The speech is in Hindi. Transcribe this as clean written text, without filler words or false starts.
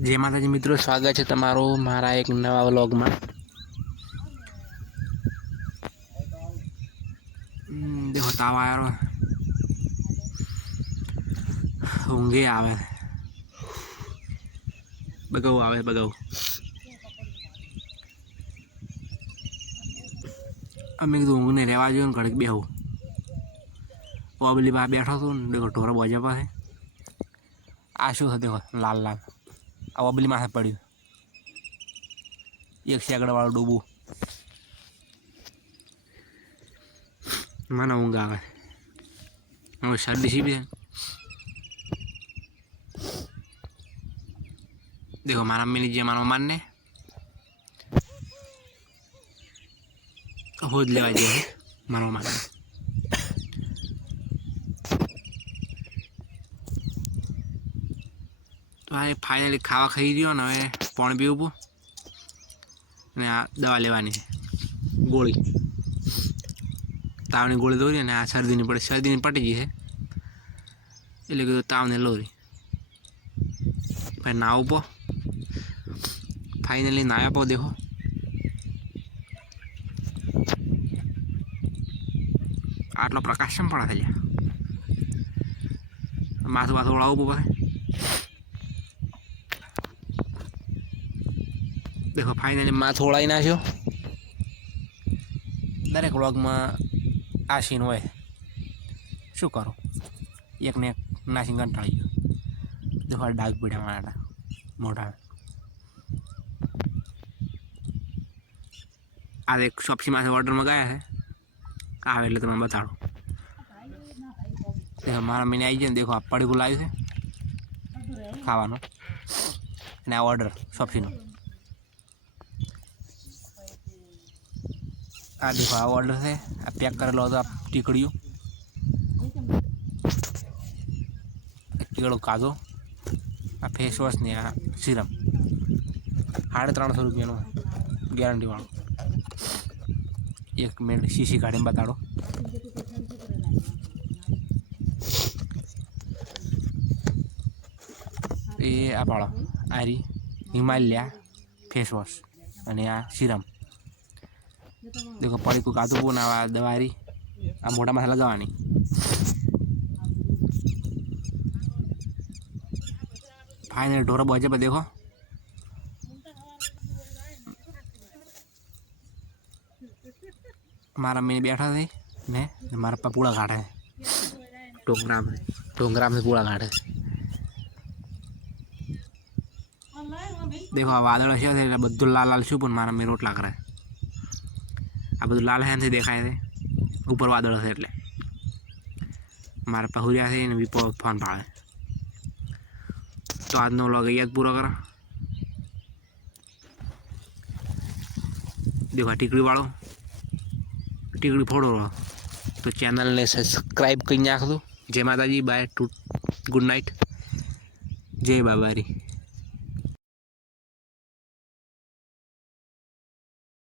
जय माताजी मित्रों, स्वागत है तमारो मारा एक नवा व्लॉग में। देखो ताव आयो, ऊँघे आवे, बगाऊ आवे बगाऊ। अमे कीधुं ऊँघ ने रहेवा दो, घड़ीक बेहूं। ओबली बहार बैठो तो देखो ढोरा बोजा पासे आ शू देखो लाल लाल आ ओबली माथे पड़्યું एक शेगड़ा वाळું डूबू। મને ઊંઘ આવે, હવે શરદી સીવી છે। देखो मारा मम्मी ने मारो मान ने होद लेवा जे मारो मान तो आ फाइनली खावा खाई रह्यो ने हवे पाणी पीवुं ने आ दवा लेवानी गोળી तावनी गोળી दौरी ने आ शरदीनी पड़े शरदीनी पटी गई है એટલે કે તાવને લોરી भाई नाव पो फाइनली नाया पो। देखो आटलो प्रकाश केम पड़े है माथुं माथुं ओळावुं पड़े। देखो फाइनली माथुं ओळावी नाख्यो। दरेक व्लॉग में आ सीन होय, शुं करो एक ने एक नासी कंटाळी गयो। देखो डाग पीड़ा मारा मोटा आ एक शॉपसी में ऑर्डर मंगाया है आवे એટલે તમને બતાડું। देखो मारा महीने आई जाए। देखो आ पड़गुं लाव्યું છે ખાવાનું અને આ ઓર્ડર શોપસીનો आ देखो आ ऑर्डर है आ पैक करेलो હતો। आ ટીકડીઓ ટીકડો કાજો आ फेस वॉश ने आ सीरम 350 रुपया गैरंटी वालों। एक मिनट शीशी काढ़ी बताड़ो। ये आ पाड़ो आ रही हिमालय फेस वॉश अने आ सीरम। देखो पड़ी को काजू पूना दवा रही आ मोटा माथे लगावानी। फाइनल ढोरा बजे पर देखो मारा मम्मी बैठा थे ने मारा पप्पा पूड़ा काटे टोंगरा में पूड़ा काटे। देखो आ वादळ छे એટલે બધું લાલ લાલ છું પણ મારા મે રોટલા કરે આ બધું લાલ હેન થી દેખાય છે ઉપર વાદળ છે એટલે મારા પहुरिया છે ને વિપો ફોન પાડે। तो આજનો વ્લોગ અહીંયા જ પૂરો કરો। देखो ટીકડી વાળો ટીકડી ફોડો तो चैनल ने सब्सक्राइब कर नाख दो। जय माता जी, बाय, गुड नाइट, जय बाबारी।